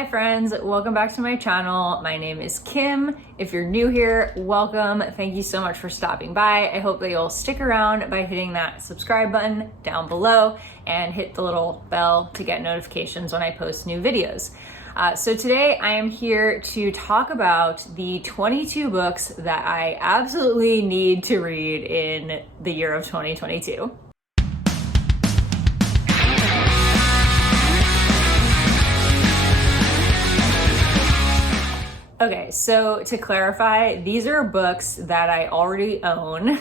Hi friends, welcome back to my channel. My name is Kim. If you're new here, welcome. Thank you so much for stopping by. I hope that you'll stick around by hitting that subscribe button down below and hit the little bell to get notifications when I post new videos. So today I am here to talk about the 22 books that I absolutely need to read in the year of 2022. Okay, so to clarify, these are books that I already own.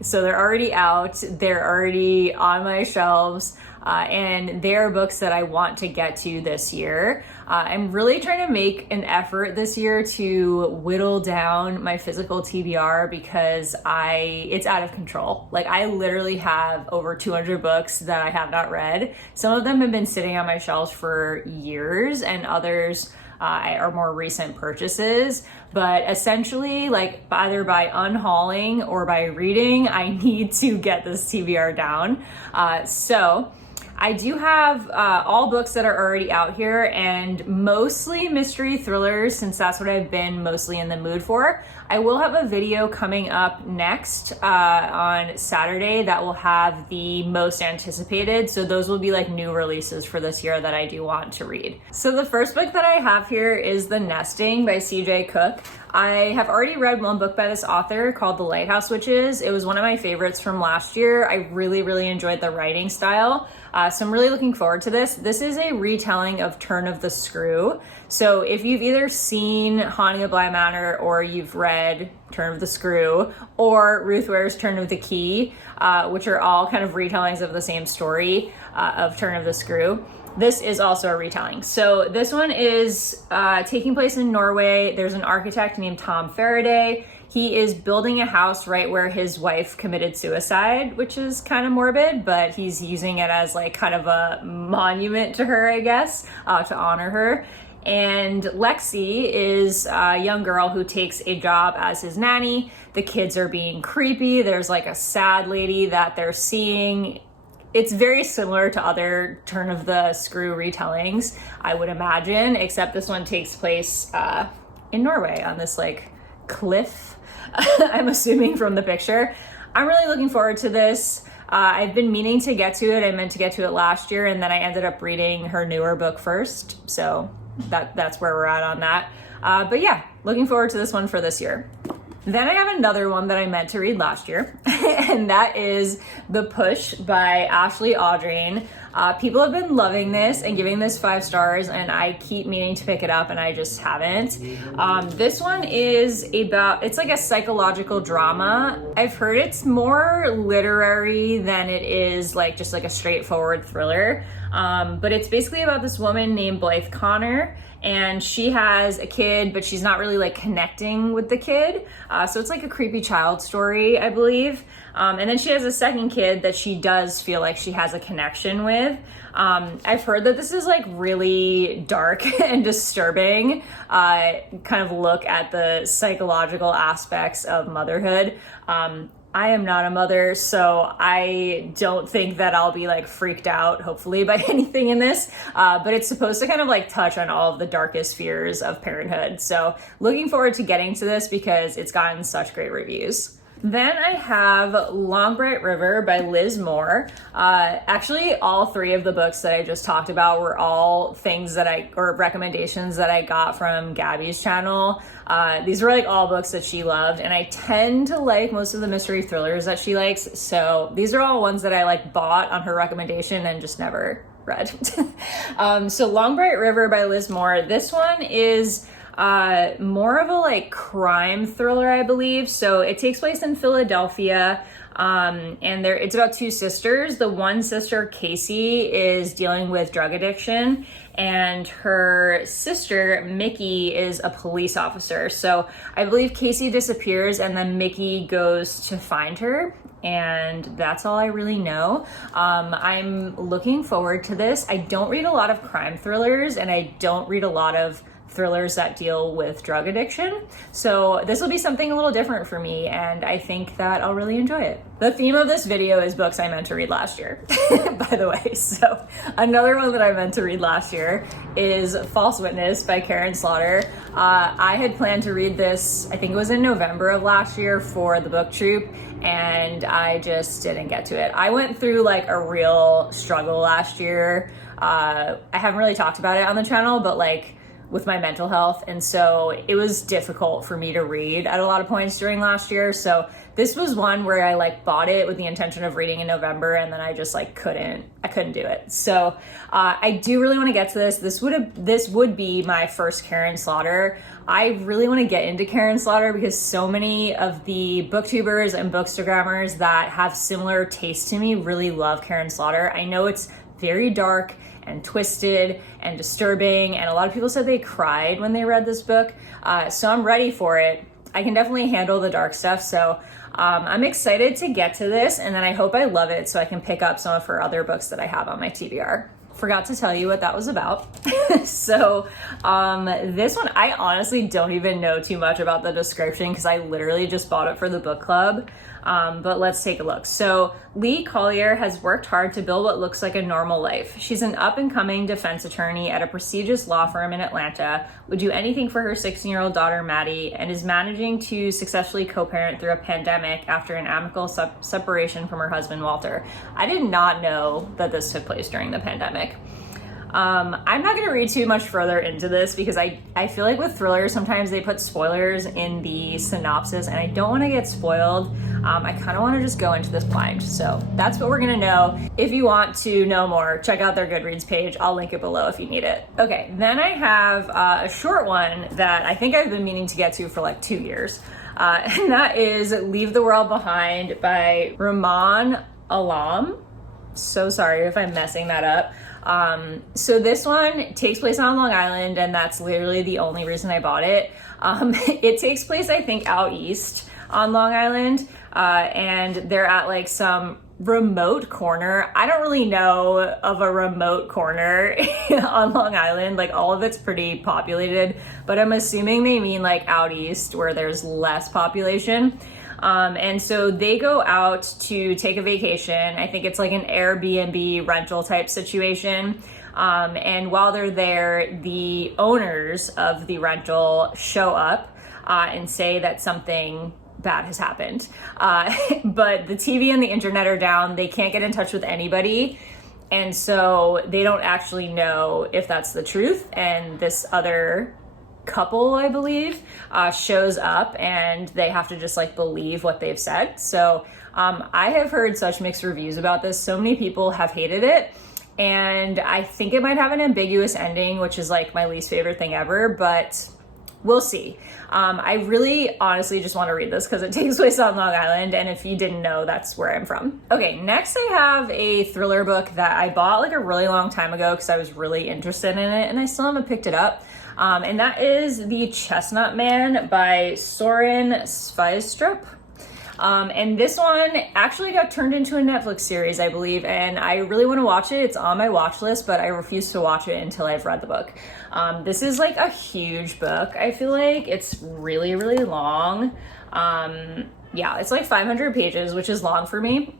So they're already out, they're already on my shelves, and they're books that I want to get to this year. I'm really trying to make an effort this year to whittle down my physical TBR because it's out of control. Like, I literally have over 200 books that I have not read. Some of them have been sitting on my shelves for years, and others are more recent purchases, but essentially, like, either by unhauling or by reading, I need to get this TBR down. So I do have all books that are already out here, and mostly mystery thrillers, since that's what I've been mostly in the mood for. I will have a video coming up next on Saturday that will have the most anticipated. So those will be like new releases for this year that I do want to read. So the first book that I have here is The Nesting by C.J. Cook. I have already read one book by this author called The Lighthouse Witches. It was one of my favorites from last year. I really enjoyed the writing style. So I'm really looking forward to this. This is a retelling of Turn of the Screw. So if you've either seen Haunting of Bly Manor or you've read Turn of the Screw or Ruth Ware's Turn of the Key, which are all kind of retellings of the same story of Turn of the Screw, this is also a retelling. So this one is taking place in Norway. There's an architect named Tom Faraday. He is building a house right where his wife committed suicide, which is kind of morbid, but he's using it as like kind of a monument to her, I guess, to honor her. And Lexi is a young girl who takes a job as his nanny. The kids are being creepy. There's like a sad lady that they're seeing. It's very similar to other Turn of the Screw retellings, I would imagine, except this one takes place in Norway on this like cliff, I'm assuming from the picture. I'm really looking forward to this. I've been meaning to get to it. I meant to get to it last year, and then I ended up reading her newer book first. So that's where we're at on that. But yeah, looking forward to this one for this year. Then I have another one that I meant to read last year, and that is The Push by Ashley Audrain. People have been loving this and giving this 5 stars, and I keep meaning to pick it up, and I just haven't. This one is it's like a psychological drama. I've heard it's more literary than it is like just like a straightforward thriller. But it's basically about this woman named Blythe Connor, and she has a kid, but she's not really like connecting with the kid. So it's like a creepy child story, I believe. And then she has a second kid that she does feel like she has a connection with. I've heard that this is like really dark and disturbing, kind of look at the psychological aspects of motherhood. I am not a mother, so I don't think that I'll be like freaked out, hopefully, by anything in this. But it's supposed to kind of like touch on all of the darkest fears of parenthood. So looking forward to getting to this because it's gotten such great reviews. Then I have Long Bright River by Liz Moore. Actually, all 3 of the books that I just talked about were all things or recommendations that I got from Gabby's channel. These were like all books that she loved, and I tend to like most of the mystery thrillers that she likes. So these are all ones that I like bought on her recommendation and just never read. So Long Bright River by Liz Moore. This one is more of a like crime thriller, I believe. So it takes place in Philadelphia, and it's about 2 sisters. The one sister, Casey, is dealing with drug addiction, and her sister, Mickey, is a police officer. So I believe Casey disappears, and then Mickey goes to find her, and that's all I really know. I'm looking forward to this. I don't read a lot of crime thrillers, and I don't read a lot of thrillers that deal with drug addiction. So this will be something a little different for me, and I think that I'll really enjoy it. The theme of this video is books I meant to read last year, by the way. So another one that I meant to read last year is False Witness by Karen Slaughter. I had planned to read this, I think it was in November of last year for the book troop, and I just didn't get to it. I went through like a real struggle last year. I haven't really talked about it on the channel, but like with my mental health. And so it was difficult for me to read at a lot of points during last year. So this was one where I like bought it with the intention of reading in November, and then I just like couldn't do it. So I do really want to get to this. This would be my first Karen Slaughter. I really want to get into Karen Slaughter because so many of the booktubers and bookstagrammers that have similar tastes to me really love Karen Slaughter. I know it's very dark and twisted and disturbing, and a lot of people said they cried when they read this book. So I'm ready for it. I can definitely handle the dark stuff. So I'm excited to get to this, and then I hope I love it so I can pick up some of her other books that I have on my TBR. Forgot to tell you what that was about. So this one, I honestly don't even know too much about the description because I literally just bought it for the book club. But let's take a look. So Lee Collier has worked hard to build what looks like a normal life. She's an up-and-coming defense attorney at a prestigious law firm in Atlanta, would do anything for her 16-year-old daughter, Maddie, and is managing to successfully co-parent through a pandemic after an amicable separation from her husband, Walter. I did not know that this took place during the pandemic. I'm not going to read too much further into this because I feel like with thrillers, sometimes they put spoilers in the synopsis, and I don't want to get spoiled. I kind of want to just go into this blind. So that's what we're going to know. If you want to know more, check out their Goodreads page. I'll link it below if you need it. Okay, then I have a short one that I think I've been meaning to get to for like 2 years. And that is Leave the World Behind by Rahman Alam. So sorry if I'm messing that up. So this one takes place on Long Island, and that's literally the only reason I bought it. It takes place, I think, out east on Long Island, and they're at like some remote corner. I don't really know of a remote corner on Long Island. Like all of it's pretty populated, but I'm assuming they mean like out east where there's less population. And so they go out to take a vacation. I think it's like an Airbnb rental type situation. And while they're there, the owners of the rental show up and say that something bad has happened. But the TV and the internet are down. They can't get in touch with anybody. And so they don't actually know if that's the truth. And this other couple, I believe, shows up, and they have to just like believe what they've said. So I have heard such mixed reviews about this. So many people have hated it, and I think it might have an ambiguous ending, which is like my least favorite thing ever, but we'll see. I really honestly just want to read this because it takes place on Long Island, and if you didn't know, that's where I'm from. Okay, next I have a thriller book that I bought like a really long time ago because I was really interested in it, and I still haven't picked it up. And that is The Chestnut Man by Soren Sveistrup. And this one actually got turned into a Netflix series, I believe, and I really want to watch it. It's on my watch list, but I refuse to watch it until I've read the book. This is like a huge book. I feel like it's really, really long. Yeah, it's like 500 pages, which is long for me.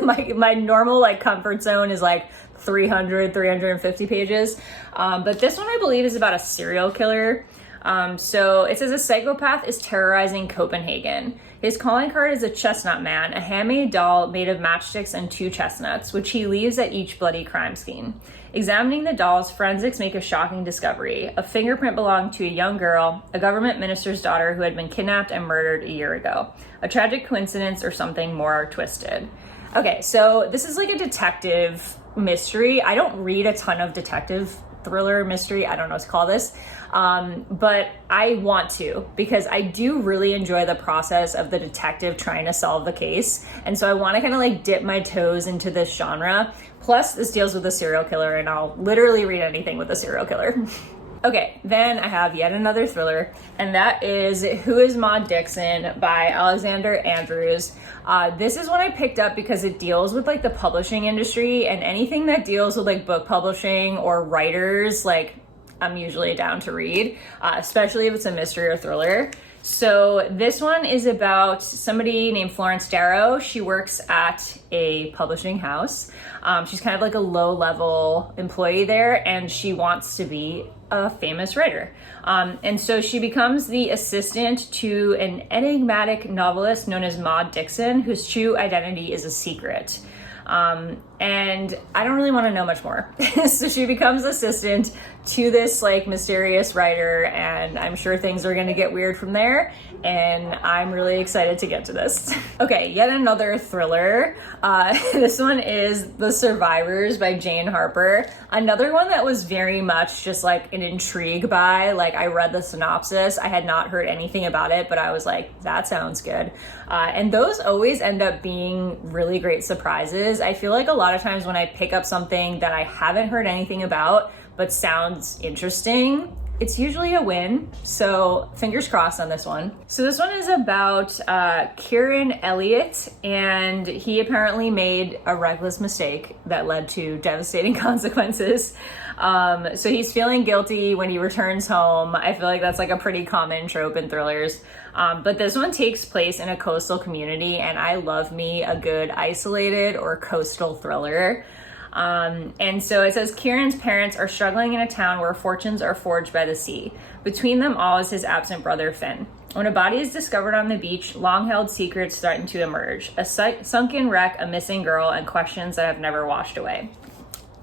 My normal like comfort zone is like 350 pages. But this one I believe is about a serial killer. So it says a psychopath is terrorizing Copenhagen. His calling card is a chestnut man, a handmade doll made of matchsticks and 2 chestnuts, which he leaves at each bloody crime scene. Examining the dolls, forensics make a shocking discovery. A fingerprint belonged to a young girl, a government minister's daughter who had been kidnapped and murdered a year ago. A tragic coincidence or something more twisted. Okay, so this is like a detective mystery. I don't read a ton of detective thriller mystery. I don't know what to call this. But I want to, because I do really enjoy the process of the detective trying to solve the case. And so I want to kind of like dip my toes into this genre. Plus this deals with a serial killer, and I'll literally read anything with a serial killer. Okay, then I have yet another thriller, and that is Who is Maud Dixon by Alexander Andrews. This is one I picked up because it deals with like the publishing industry, and anything that deals with like book publishing or writers, like I'm usually down to read, especially if it's a mystery or thriller. So this one is about somebody named Florence Darrow. She works at a publishing house. She's kind of like a low-level employee there, and she wants to be a famous writer. And so she becomes the assistant to an enigmatic novelist known as Maud Dixon, whose true identity is a secret. And I don't really want to know much more. So she becomes assistant to this like mysterious writer, and I'm sure things are going to get weird from there. And I'm really excited to get to this. Okay, yet another thriller. This one is The Survivors by Jane Harper. Another one that was very much just like an intrigue by, like I read the synopsis. I had not heard anything about it, but I was like, that sounds good. And those always end up being really great surprises. I feel like a lot of times when I pick up something that I haven't heard anything about, but sounds interesting, it's usually a win. So fingers crossed on this one. So this one is about Kieran Elliott, and he apparently made a reckless mistake that led to devastating consequences. So he's feeling guilty when he returns home. I feel like that's like a pretty common trope in thrillers. But this one takes place in a coastal community, and I love me a good isolated or coastal thriller. And so it says Kieran's parents are struggling in a town where fortunes are forged by the sea. Between them all is his absent brother Finn. When a body is discovered on the beach, long-held secrets threaten to emerge. A sunken wreck, a missing girl, and questions that have never washed away.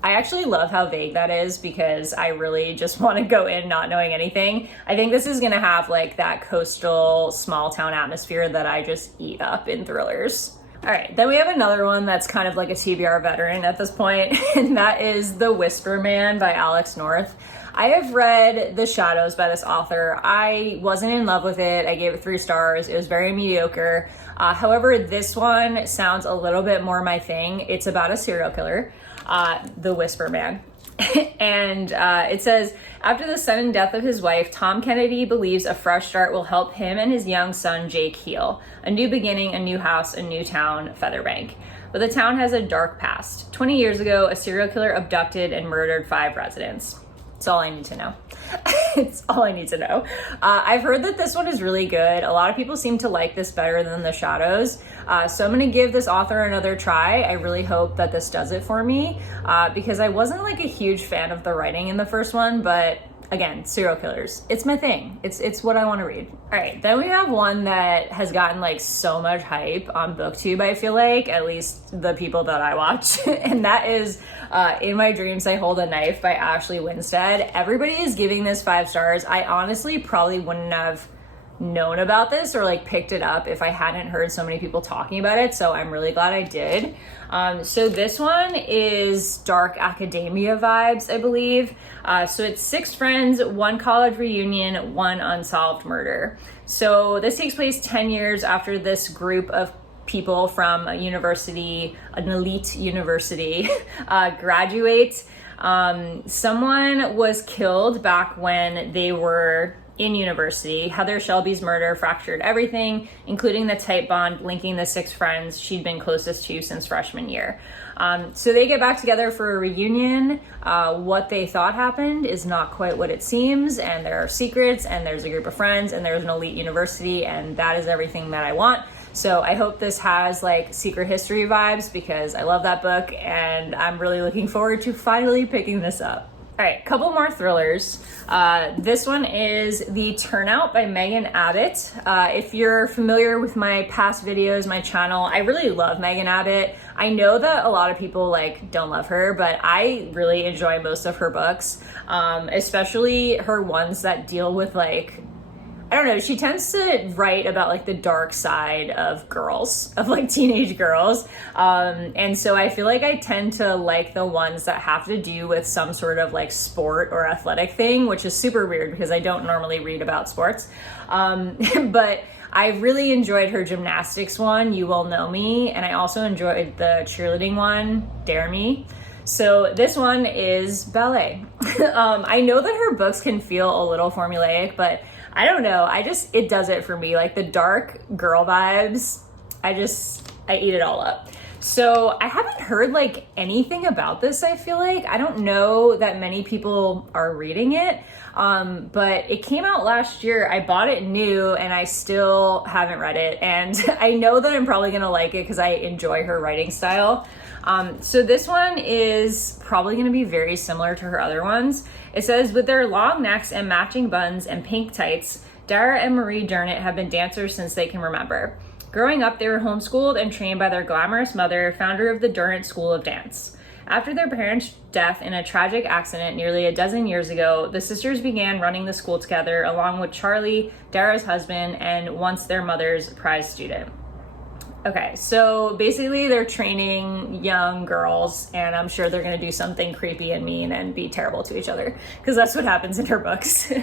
I actually love how vague that is because I really just want to go in not knowing anything. I think this is going to have like that coastal small town atmosphere that I just eat up in thrillers. All right, then we have another one that's kind of like a TBR veteran at this point, and that is The Whisper Man by Alex North. I have read The Shadows by this author. I wasn't in love with it. I gave it 3 stars. It was very mediocre. However, this one sounds a little bit more my thing. It's about a serial killer, The Whisper Man. And it says, after the sudden death of his wife, Tom Kennedy believes a fresh start will help him and his young son Jake heal. A new beginning, a new house, a new town, Featherbank. But the town has a dark past. 20 years ago, a serial killer abducted and murdered 5 residents. That's all I need to know. It's all I need to know. I've heard that this one is really good. A lot of people seem to like this better than The Shadows. So I'm going to give this author another try. I really hope that this does it for me because I wasn't like a huge fan of the writing in the first one, but again, serial killers. It's my thing. It's what I want to read. All right, then we have one that has gotten like so much hype on BookTube, I feel like, at least the people that I watch, and that is In My Dreams I Hold a Knife by Ashley Winstead. Everybody is giving this 5 stars. I honestly probably wouldn't have known about this or like picked it up if I hadn't heard so many people talking about it, so I'm really glad I did. So this one is dark academia vibes, I believe. So it's 6 friends, 1 college reunion, 1 unsolved murder. So this takes place 10 years after this group of people from a university, an elite university, graduate. Someone was killed back when they were in university. Heather Shelby's murder fractured everything, including the tight bond linking the 6 friends she'd been closest to since freshman year. So they get back together for a reunion. What they thought happened is not quite what it seems, and there are secrets, and there's a group of friends, and there's an elite university, and that is everything that I want. So I hope this has like Secret History vibes because I love that book, and I'm really looking forward to finally picking this up. All right, couple more thrillers. This one is The Turnout by Megan Abbott. If you're familiar with my past videos, my channel, I really love Megan Abbott. I know that a lot of people like don't love her, but I really enjoy most of her books, especially her ones that deal with like, I don't know, she tends to write about like the dark side of girls, of like teenage girls. And so I feel like I tend to like the ones that have to do with some sort of like sport or athletic thing, which is super weird because I don't normally read about sports. But I really enjoyed her gymnastics one, You Will Know Me. And I also enjoyed the cheerleading one, Dare Me. So this one is Ballet. I know that her books can feel a little formulaic, but I don't know. It does it for me. Like the dark girl vibes, I eat it all up. So I haven't heard like anything about this, I feel like. I don't know that many people are reading it, but it came out last year. I bought it new and I still haven't read it. And I know that I'm probably gonna like it because I enjoy her writing style. So this one is probably gonna be very similar to her other ones. It says, with their long necks and matching buns and pink tights, Dara and Marie Durnett have been dancers since they can remember. Growing up, they were homeschooled and trained by their glamorous mother, founder of the Durnett School of Dance. After their parents' death in a tragic accident nearly a dozen years ago, the sisters began running the school together along with Charlie, Dara's husband, and once their mother's prize student. Okay, so basically they're training young girls, and I'm sure they're gonna do something creepy and mean and be terrible to each other, because that's what happens in her books.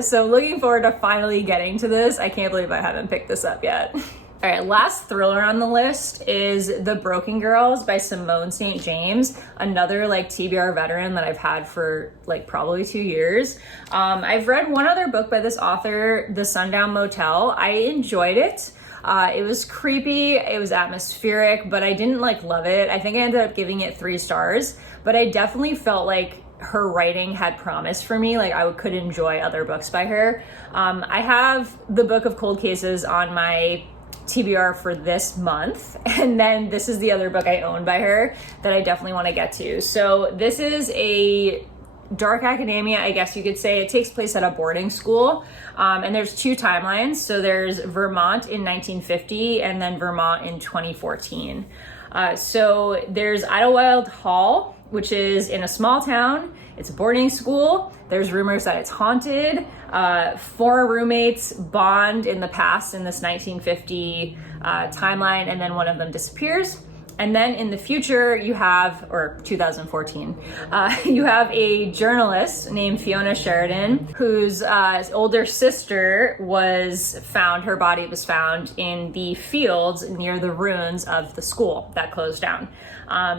So looking forward to finally getting to this. I can't believe I haven't picked this up yet. All right, last thriller on the list is The Broken Girls by Simone St. James, another like TBR veteran that I've had for like probably 2 years. I've read one other book by this author, The Sundown Motel. I enjoyed it. It was creepy, it was atmospheric, but I didn't like love it. I think I ended up giving it 3 stars, but I definitely felt like her writing had promise for me. Like I could enjoy other books by her. I have the Book of Cold Cases on my TBR for this month, and then this is the other book I own by her that I definitely want to get to. So this is a dark academia, I guess you could say. It takes place at a boarding school, and there's 2 timelines. So there's Vermont in 1950 and then Vermont in 2014. So there's Idlewild Hall, which is in a small town. It's a boarding school. There's rumors that it's haunted. 4 roommates bond in the past in this 1950 timeline, and then one of them disappears. And then in the future, you have, or 2014, you have a journalist named Fiona Sheridan, whose older sister was found, her body was found in the fields near the ruins of the school that closed down.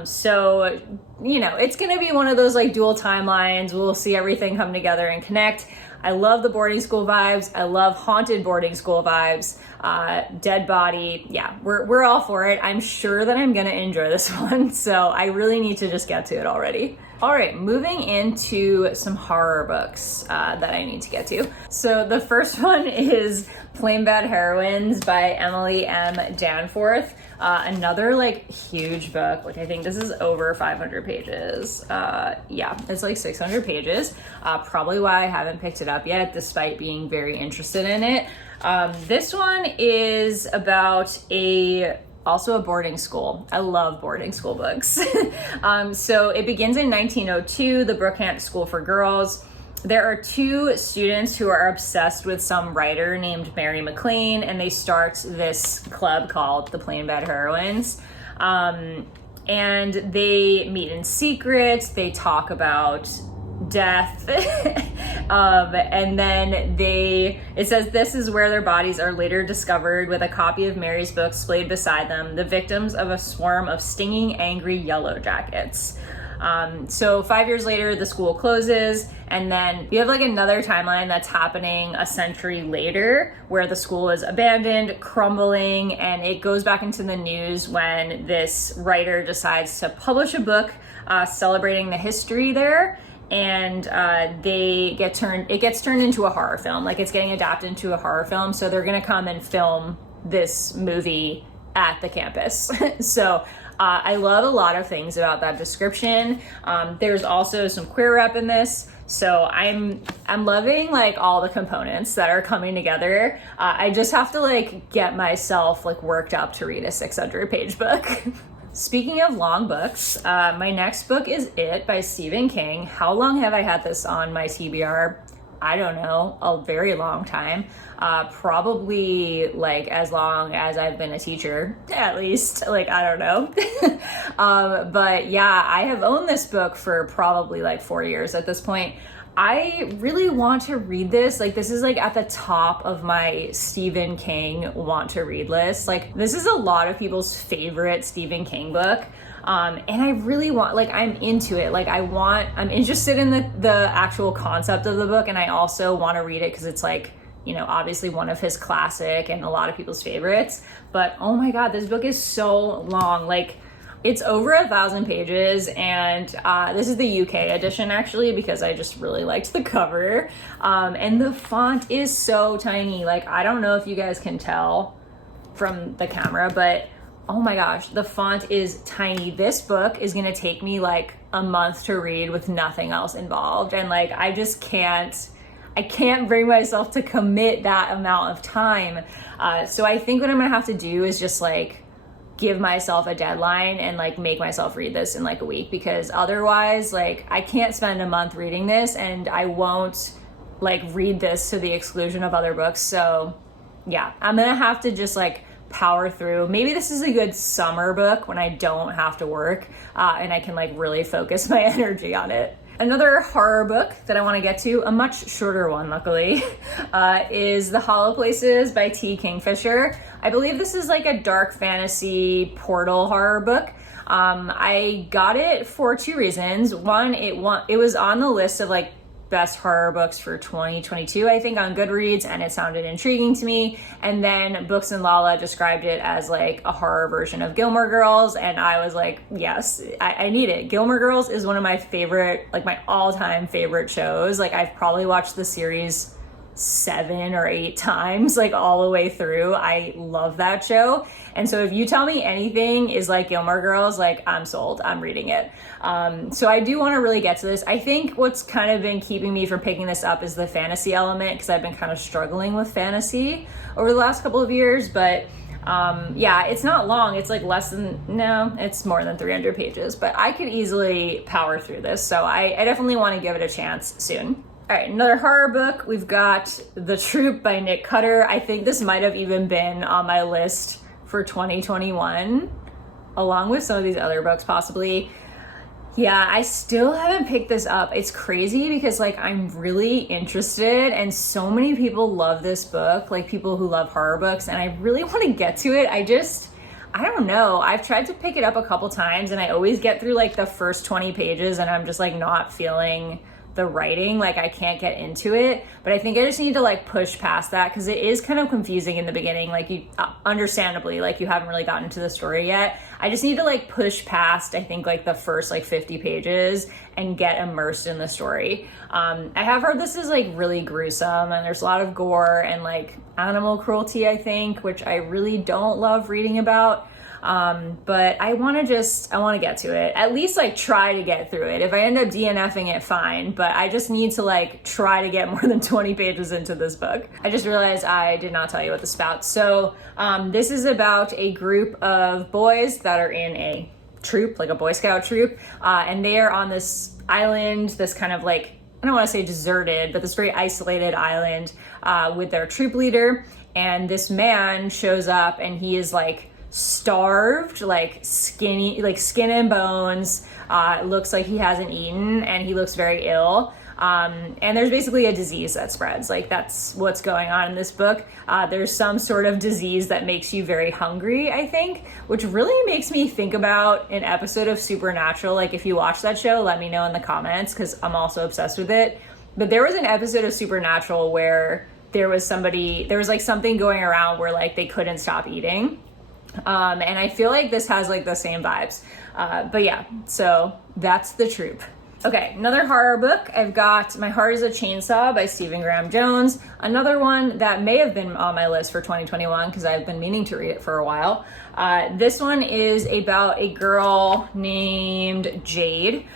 So, you know, it's gonna be one of those like dual timelines. We'll see everything come together and connect. I love the boarding school vibes. I love haunted boarding school vibes. Dead body. Yeah, we're all for it. I'm sure that I'm gonna enjoy this one. So I really need to just get to it already. All right, moving into some horror books that I need to get to. So the first one is Plain Bad Heroines by Emily M. Danforth. Another like huge book. Like I think this is over 500 pages. Yeah, it's like 600 pages. Probably why I haven't picked it up yet, despite being very interested in it. This one is about also a boarding school. I love boarding school books. So it begins in 1902, the Brookhampton School for Girls. There are 2 students who are obsessed with some writer named Mary McLean, and they start this club called the Plain Bad Heroines. And they meet in secret, they talk about death, and then it says this is where their bodies are later discovered with a copy of Mary's book splayed beside them, the victims of a swarm of stinging, angry yellow jackets. So 5 years later, the school closes, and then we have like another timeline that's happening a century later where the school is abandoned, crumbling, and it goes back into the news when this writer decides to publish a book celebrating the history there. And it gets turned into a horror film. Like it's getting adapted into a horror film. So they're gonna come and film this movie at the campus. So I love a lot of things about that description. There's also some queer rep in this. So I'm loving like all the components that are coming together. I just have to like get myself like worked up to read a 600-page book. Speaking of long books, my next book is It by Stephen King. How long have I had this on my TBR? I don't know, a very long time. Probably like as long as I've been a teacher, at least, like, I don't know. But yeah, I have owned this book for probably like 4 years at this point. I really want to read this. Like, this is like at the top of my Stephen King want to read list. Like, this is a lot of people's favorite Stephen King book. And I really want, like, I'm into it. Like, I'm interested in the actual concept of the book, and I also want to read it because it's like you know, obviously one of his classic and a lot of people's favorites. But oh my God, this book is so long. Like, it's over 1,000 pages, and this is the UK edition actually, because I just really liked the cover. And the font is so tiny. Like, I don't know if you guys can tell from the camera, but oh my gosh, the font is tiny. This book is gonna take me like a month to read with nothing else involved. And like, I can't bring myself to commit that amount of time. So I think what I'm gonna have to do is just like give myself a deadline and like make myself read this in like a week, because otherwise like I can't spend a month reading this, and I won't like read this to the exclusion of other books. So yeah, I'm gonna have to just like power through. Maybe this is a good summer book when I don't have to work and I can like really focus my energy on it. Another horror book that I want to get to, a much shorter one luckily, is The Holo Places by T. Kingfisher. I believe this is like a dark fantasy portal horror book. I got it for two reasons. One, it was on the list of like best horror books for 2022, I think, on Goodreads, and it sounded intriguing to me. And then Books and Lala described it as like a horror version of Gilmore Girls, and I was like, yes, I need it. Gilmore Girls is one of my favorite, like my all-time favorite shows. Like, I've probably watched the series 7 or 8 times, like all the way through. I love that show. And so if you tell me anything is like Gilmore Girls, like I'm sold, I'm reading it. So I do want to really get to this. I think what's kind of been keeping me from picking this up is the fantasy element, because I've been kind of struggling with fantasy over the last couple of years. But yeah, it's not long. It's like it's more than 300 pages, but I could easily power through this. So I definitely want to give it a chance soon. All right, another horror book. We've got The Troop by Nick Cutter. I think this might have even been on my list for 2021, along with some of these other books possibly. Yeah, I still haven't picked this up. It's crazy because like I'm really interested, and so many people love this book, like people who love horror books, and I really want to get to it. I don't know. I've tried to pick it up a couple times, and I always get through like the first 20 pages and I'm just like not feeling the writing, like I can't get into it. But I think I just need to like push past that, because it is kind of confusing in the beginning. Like you understandably, like you haven't really gotten to the story yet. I just need to like push past, I think, like the first like 50 pages and get immersed in the story. I have heard this is like really gruesome, and there's a lot of gore and like animal cruelty, I think, which I really don't love reading about. But I want to get to it, at least like try to get through it. If I end up DNFing it, fine, but I just need to like try to get more than 20 pages into this book. I just realized I did not tell you what this is about. So, this is about a group of boys that are in a troop, like a Boy Scout troop, and they are on this island, this kind of like, I don't want to say deserted, but this very isolated island, with their troop leader. And this man shows up, and he is like starved, like skinny, like skin and bones. It looks like he hasn't eaten, and he looks very ill. And there's basically a disease that spreads. Like that's what's going on in this book. There's some sort of disease that makes you very hungry, I think, which really makes me think about an episode of Supernatural. Like if you watch that show, let me know in the comments, because I'm also obsessed with it. But there was an episode of Supernatural where there was like something going around where like they couldn't stop eating. And I feel like this has like the same vibes. But yeah, so that's The Troop. Okay, another horror book. I've got My Heart is a Chainsaw by Stephen Graham Jones. Another one that may have been on my list for 2021 because I've been meaning to read it for a while. This one is about a girl named Jade.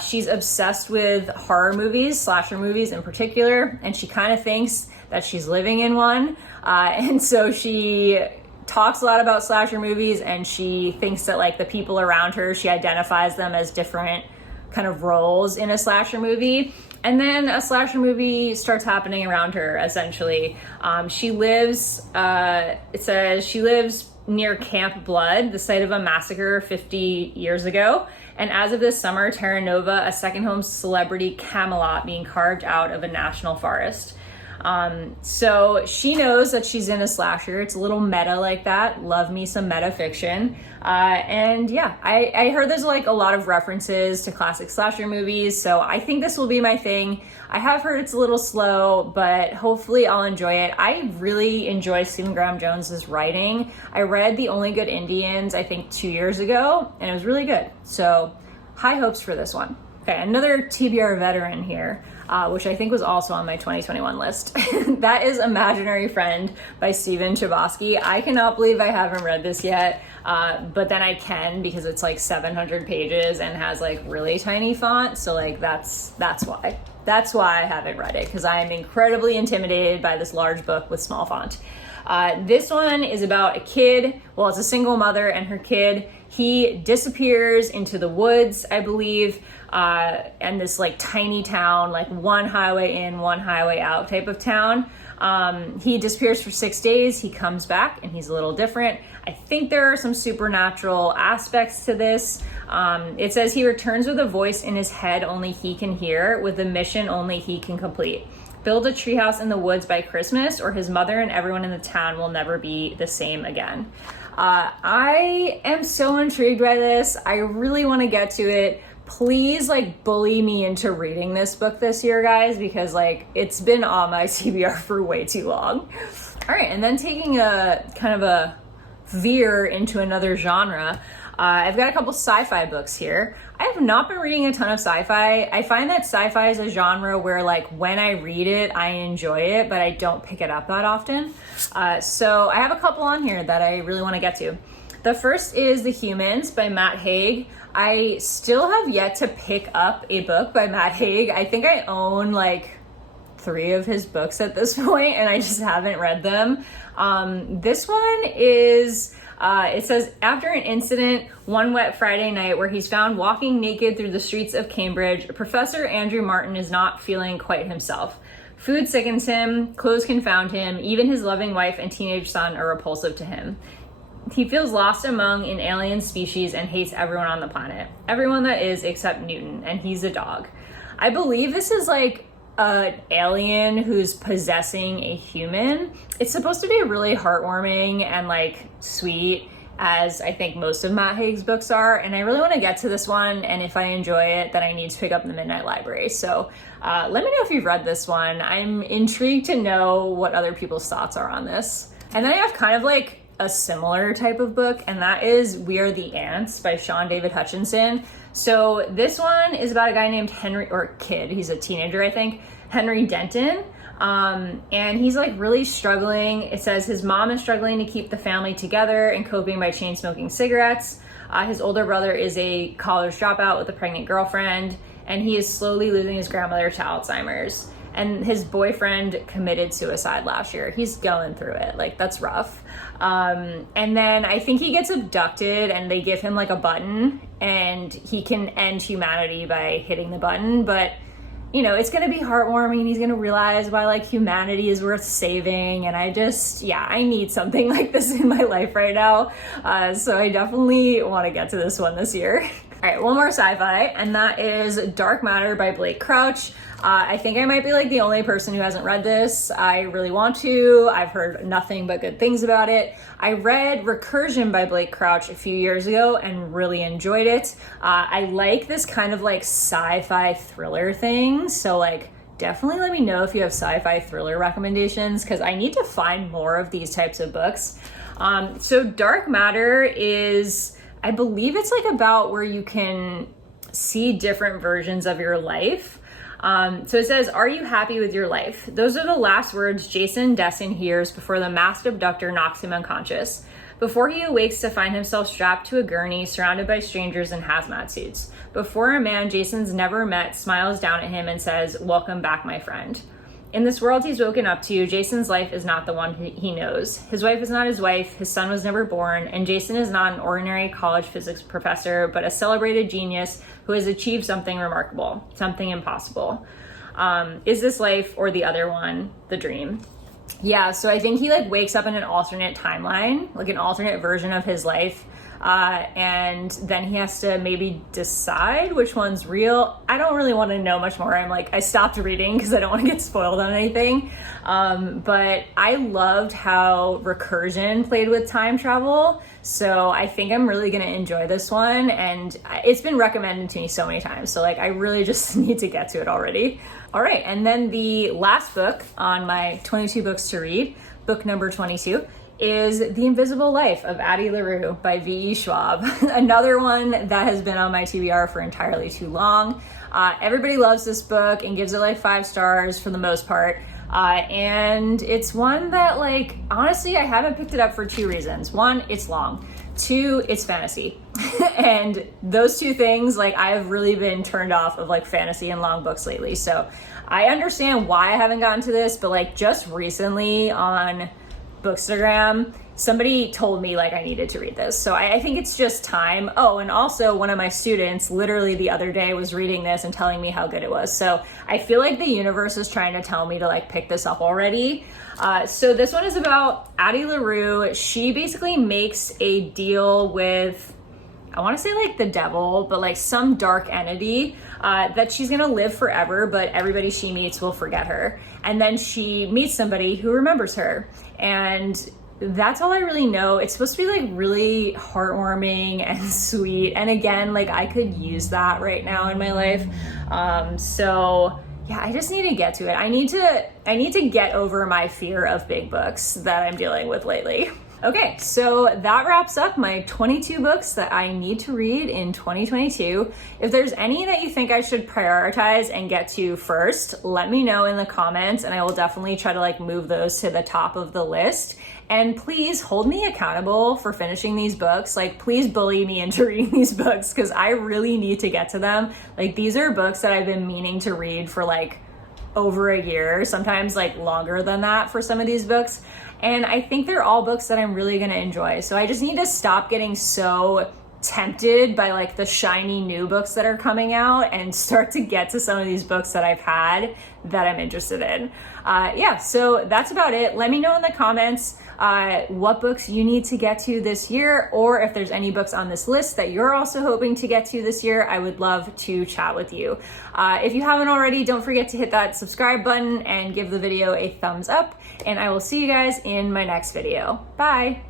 She's obsessed with horror movies, slasher movies in particular, and she kind of thinks that she's living in one. And so she talks a lot about slasher movies, and she thinks that like the people around her, she identifies them as different kind of roles in a slasher movie. And then a slasher movie starts happening around her, essentially. She lives, it says she lives near Camp Blood, the site of a massacre 50 years ago. And as of this summer, Terra Nova, a second home celebrity Camelot being carved out of a national forest. So she knows that she's in a slasher. It's a little meta like that. Love me some meta fiction. And yeah, I heard there's like a lot of references to classic slasher movies, so I think this will be my thing. I have heard it's a little slow, but hopefully I'll enjoy it. I really enjoy Stephen Graham Jones's writing. I read The Only Good Indians, I think 2 years ago, and it was really good. So high hopes for this one. Okay, another TBR veteran here, which I think was also on my 2021 list. That is Imaginary Friend by Stephen Chbosky. I cannot believe I haven't read this yet, but then I can because it's like 700 pages and has like really tiny font. So like that's why. That's why I haven't read it, because I am incredibly intimidated by this large book with small font. This one is about a kid. Well, it's a single mother and her kid. He disappears into the woods, I believe, and this like tiny town, like one highway in, one highway out type of town. He disappears for 6 days. He comes back and he's a little different. I think there are some supernatural aspects to this. It says he returns with a voice in his head only he can hear, with a mission only he can complete. Build a treehouse in the woods by Christmas, or his mother and everyone in the town will never be the same again. I am so intrigued by this. I really want to get to it. Please like bully me into reading this book this year, guys, because like it's been on my TBR for way too long. All right, and then taking a kind of a veer into another genre, I've got a couple sci-fi books here. I have not been reading a ton of sci-fi. I find that sci-fi is a genre where like when I read it, I enjoy it, but I don't pick it up that often. So I have a couple on here that I really want to get to. The first is The Humans by Matt Haig. I still have yet to pick up a book by Matt Haig. I think I own like 3 of his books at this point, and I just haven't read them. This one is, it says, after an incident one wet Friday night where he's found walking naked through the streets of Cambridge, Professor Andrew Martin is not feeling quite himself. Food sickens him, clothes confound him, even his loving wife and teenage son are repulsive to him. He feels lost among an alien species and hates everyone on the planet. Everyone that is except Newton, and he's a dog. I believe this is like an alien who's possessing a human. It's supposed to be really heartwarming and like sweet, as I think most of Matt Haig's books are, and I really want to get to this one, and if I enjoy it, then I need to pick up the Midnight Library. So let me know if you've read this one. I'm intrigued to know what other people's thoughts are on this. And then I have kind of like a similar type of book, and that is We Are the Ants by Sean David Hutchinson. So this one is about a guy named Henry, or kid, he's a teenager, I think, Henry Denton. And he's like really struggling. It says his mom is struggling to keep the family together and coping by chain smoking cigarettes. His older brother is a college dropout with a pregnant girlfriend, and he is slowly losing his grandmother to Alzheimer's. And his boyfriend committed suicide last year. He's going through it. Like, that's rough. And then I think he gets abducted and they give him like a button and he can end humanity by hitting the button. But, you know, it's going to be heartwarming. He's going to realize why like humanity is worth saving. And I just, yeah, I need something like this in my life right now. So I definitely want to get to this one this year. All right, one more sci-fi, and that is Dark Matter by Blake Crouch. I think I might be like the only person who hasn't read this. I really want to. I've heard nothing but good things about it. I read Recursion by Blake Crouch a few years ago and really enjoyed it. I like this kind of like sci-fi thriller thing. So like definitely let me know if you have sci-fi thriller recommendations, because I need to find more of these types of books. So Dark Matter is, I believe it's like about where you can see different versions of your life. So it says, are you happy with your life? Those are the last words Jason Desson hears before the masked abductor knocks him unconscious. Before he awakes to find himself strapped to a gurney, surrounded by strangers in hazmat suits. Before a man Jason's never met smiles down at him and says, welcome back, my friend. In this world he's woken up to, Jason's life is not the one he knows. His wife is not his wife, his son was never born, and Jason is not an ordinary college physics professor, but a celebrated genius who has achieved something remarkable, something impossible. Is this life or the other one the dream? Yeah, so I think he like wakes up in an alternate timeline, like an alternate version of his life. And then he has to maybe decide which one's real. I don't really want to know much more. I stopped reading because I don't want to get spoiled on anything. But I loved how recursion played with time travel. So I think I'm really gonna enjoy this one, and it's been recommended to me so many times. So like, I really just need to get to it already. All right, and then the last book on my 22 books to read, book number 22, is The Invisible Life of Addie LaRue by V.E. Schwab. Another one that has been on my TBR for entirely too long. Everybody loves this book and gives it like 5 stars for the most part. And it's one that, like, honestly, I haven't picked it up for 2 reasons. 1, it's long. 2, it's fantasy. And those 2 things, like, I've really been turned off of like fantasy and long books lately. So I understand why I haven't gotten to this, but like just recently on Bookstagram, somebody told me like I needed to read this. So I think it's just time. Oh, and also one of my students literally the other day was reading this and telling me how good it was. So I feel like the universe is trying to tell me to like pick this up already. So this one is about Addie LaRue. She basically makes a deal with, I want to say like the devil, but like some dark entity that she's gonna live forever, but everybody she meets will forget her. And then she meets somebody who remembers her. And that's all I really know. It's supposed to be like really heartwarming and sweet. And again, like I could use that right now in my life. So yeah, I just need to get to it. I need to get over my fear of big books that I'm dealing with lately. Okay, so that wraps up my 22 books that I need to read in 2022. If there's any that you think I should prioritize and get to first, let me know in the comments, and I will definitely try to like move those to the top of the list. And please hold me accountable for finishing these books. Like, please bully me into reading these books because I really need to get to them. Like, these are books that I've been meaning to read for like over a year, sometimes like longer than that for some of these books. And I think they're all books that I'm really gonna enjoy. So I just need to stop getting so tempted by like the shiny new books that are coming out and start to get to some of these books that I've had that I'm interested in. Yeah, so that's about it. Let me know in the comments what books you need to get to this year, or if there's any books on this list that you're also hoping to get to this year. I would love to chat with you. If you haven't already, don't forget to hit that subscribe button and give the video a thumbs up, and I will see you guys in my next video. Bye.